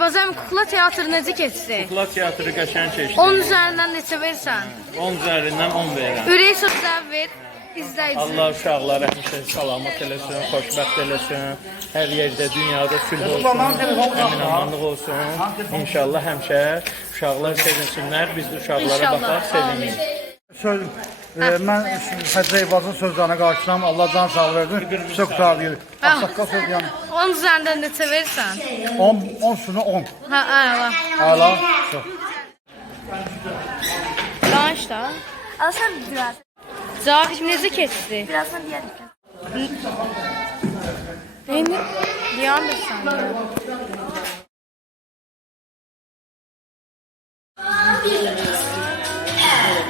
Azərbaycan Kukla Teatrı necə keçdi? Kukla teatrı qəşəng keçdi. 10 üzərindən neçə verirsən? 10 üzərindən 10 verirəm. Ürək sözlər ver, izləyicilər. Allah uşaqları həmişə salamat eləsin, xoşbəxt eləsin. Hər yerdə, dünyada sülh olsun, əmin-amanlıq olsun. İnşallah həmişə uşaqlar sevinsinlər, biz də uşaqlara baxaq, sevinik. Söz, mən Hacı Eyvazın sözlerine karşılam. Allah can sağ versin. Çok sağlıyor. Aksaqqal söz yani. 10 üzərindən neçə verirsən? 10 sunu 10. Ha, əla. Hala. Çok. Danış da. Alsan biraz. Cavab necə keçdi? Birazdan diyelim. Neyini? Diyanırsan.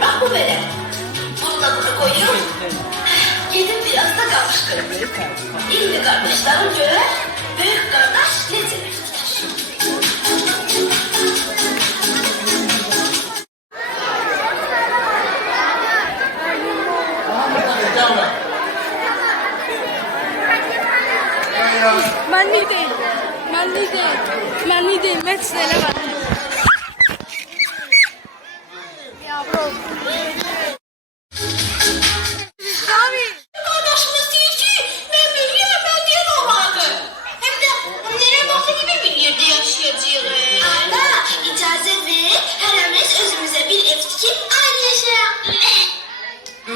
Bak bu böyle. Bunu da burada koyuyorum. Yedim biraz da karıştırıp. İlmi kardeşlerim göre büyük kardeş ne demiştir? Mənlik deyil. Mənlik deyil. Mənlik deyil. Mən heç nə eləmədim. Yavrum. Kardeşimiz diyor ki ben biliyorum ben diyen olmadı. Hem de nereye bakı gibi bir yerde yaşayacağız. Ana icazə ver hərəmiz özümüze bir ev tikip aynı yaşayalım.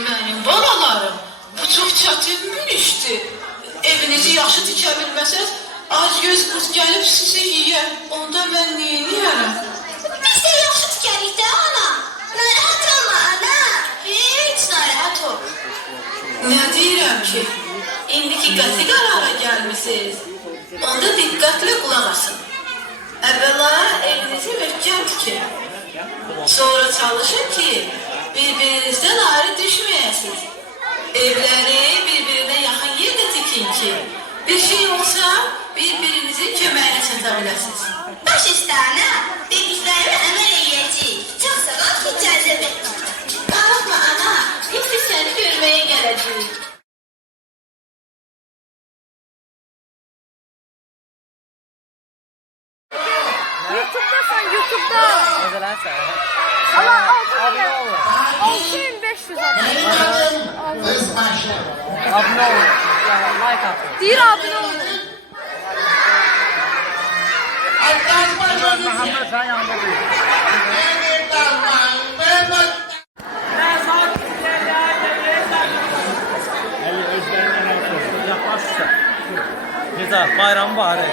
Mənim balalarım, bu çox çətin işdir. Evinizi yaxşı tikə bilməsəz, ac göz qız gəlib sizi yiyər. Onda mən neyiniyərəm? Biz de yaxşı tikərik də ana. Narahat olma ana. Hiç narahat ol. Nə deyirəm ki, indiki qəti qərara gəlmisiniz. Onda diqqətlə qulaq asın. Əvvəla evinizi möhkəm tikin. Sonra çalışın ki, bir-birinizdən ayrı düşməyəsiniz. Evləri bir-birinə yaxın yerdə tikin ki, bir şey olsa bir-birinizin köməyinə çata biləsiniz. Baş üstə ana. Dediklərimi əməl eləyəcəyik. Çox sağ ol ki icazə ver. Qaraqma ana, indi səni görməyə gələcəyik. YouTube'dasan, YouTube'da. Ama 6500 abone. Abone olun. Like atın. Deyir abone olun. Muhammed sen yanında değil. Əli özlərindən alsın. Yaxlaşırsa. Necə? Bayram bari.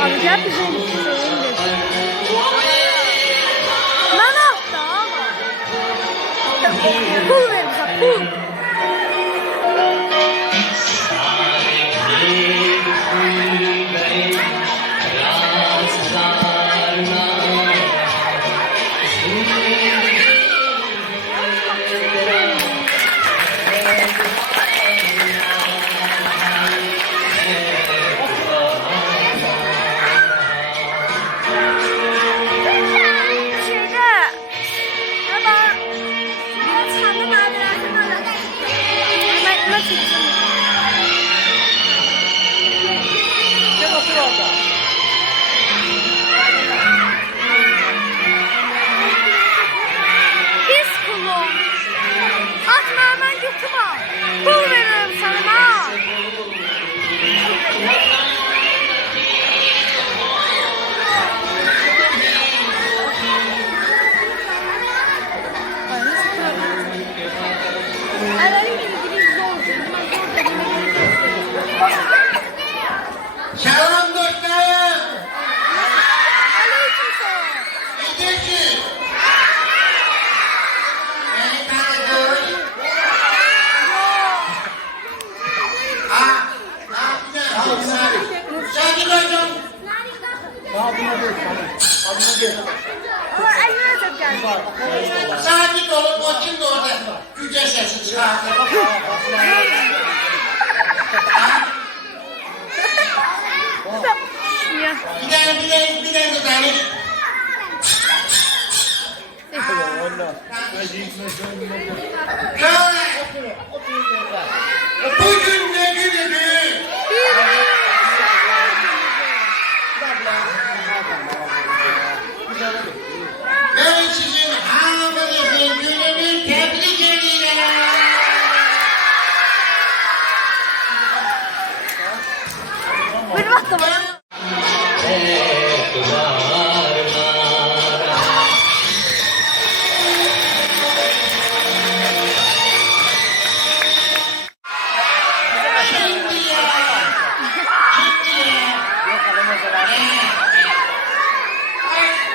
Abi gel bize ben altta ama. Pul ver bize pul. Sakin ol canım. Ama eline çok geldi. Sakin olun, o kim de orada güce sesi çıkardı. Ya. Bir tane. Bugün ne günüdür? Ben sizin hanımınızın gününü tebrik ederim. Benim aklıma.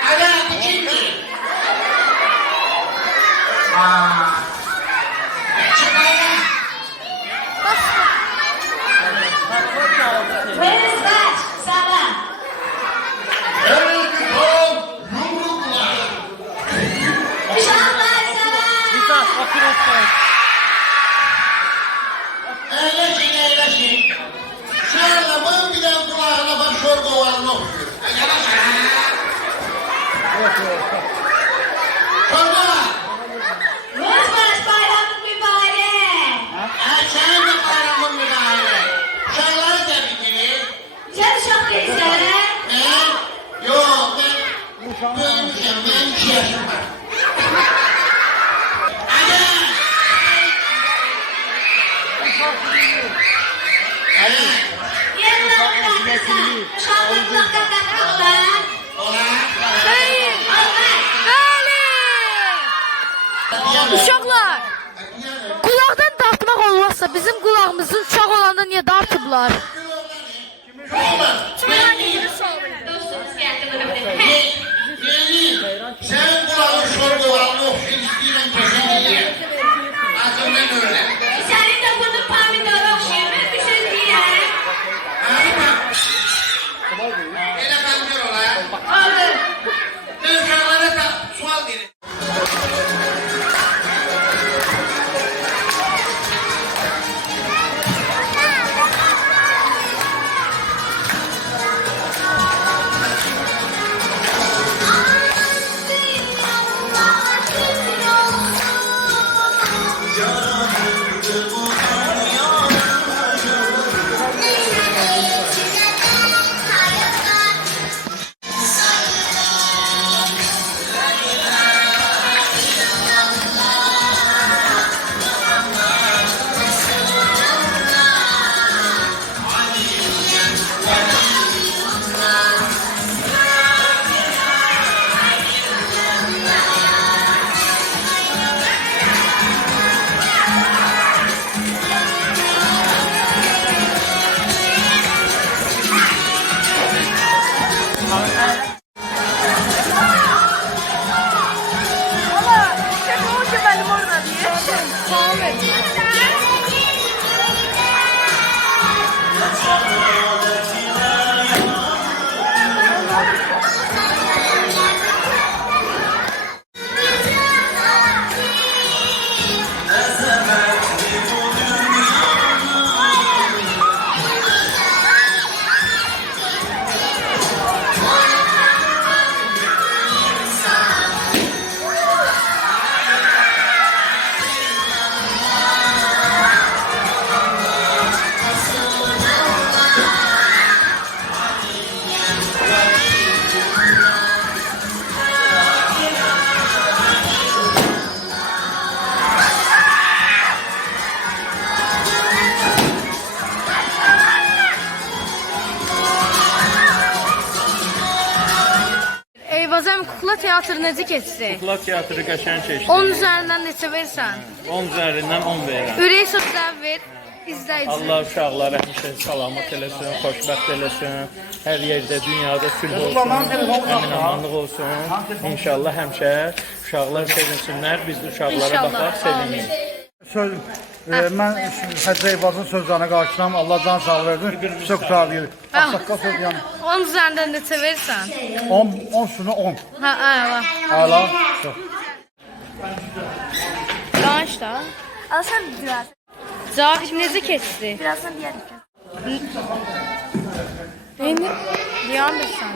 Adam kimdi? Çıkmayın. Where is that? Sana. Öyle bir kol yumruklar. Uşaklar sana. Nisa, oturun. Eyleşin. Şu anda ben bir daha kulağına bak şor kovarını okuyor. Sonra. Where's my bayramlık mübarek? Senin de bayramın mübarek. Uşakları da bitirir. Sen uşak değilsen. Yok ben büyümüşüm. Ben 2 yaşım var. Yarın kulaklarınızda. Uşaklar kulaklarına olan. Hayır. Bəli. Uşaqlar. Kulaqdan dartmaq olmazsa bizim kulağımızın uşaq olanda niye dartıblar? Dostunuz geldi bana. Senin kulağın şor kovarını okuyor. İsteyen kesin diye. Aklımdan öyle. Senin de bunu pomidor okşuyor. Bir şey diyeyim. Öyle benzer olaya. Olur. Tezgahlara da sual verin. Eyvazəm kukla teatrı necə keçdi? Kukla teatrı qəşəng keçdi. 10 üzərindən neçə versən? 10 üzərindən 10 verirəm. Ürək sözlər ver izləyici. Allah uşaqları həmişə salamat eləsin, xoşbəxt eləsin. Hər yerdə, dünyada sülh olsun, əmin-amanlıq olsun. İnşallah həmişə uşaqlar sevinsinlər, biz də uşaqlara İnşallah, baxaq, sevinir. Söz Mən Həcrə İvazın sözlərinə qarşılam. Allah can sağlığı versin. Çox qurtardı. Ağsaqqal söz yəni. Onun üzərindən neçə verirsən? 10 üstünə 10. Hə, əla. Hala. Çox. Danış da. Alsan biraz. Cavab necə keçdi? Birazdan diyelim. İndi dayanırsan.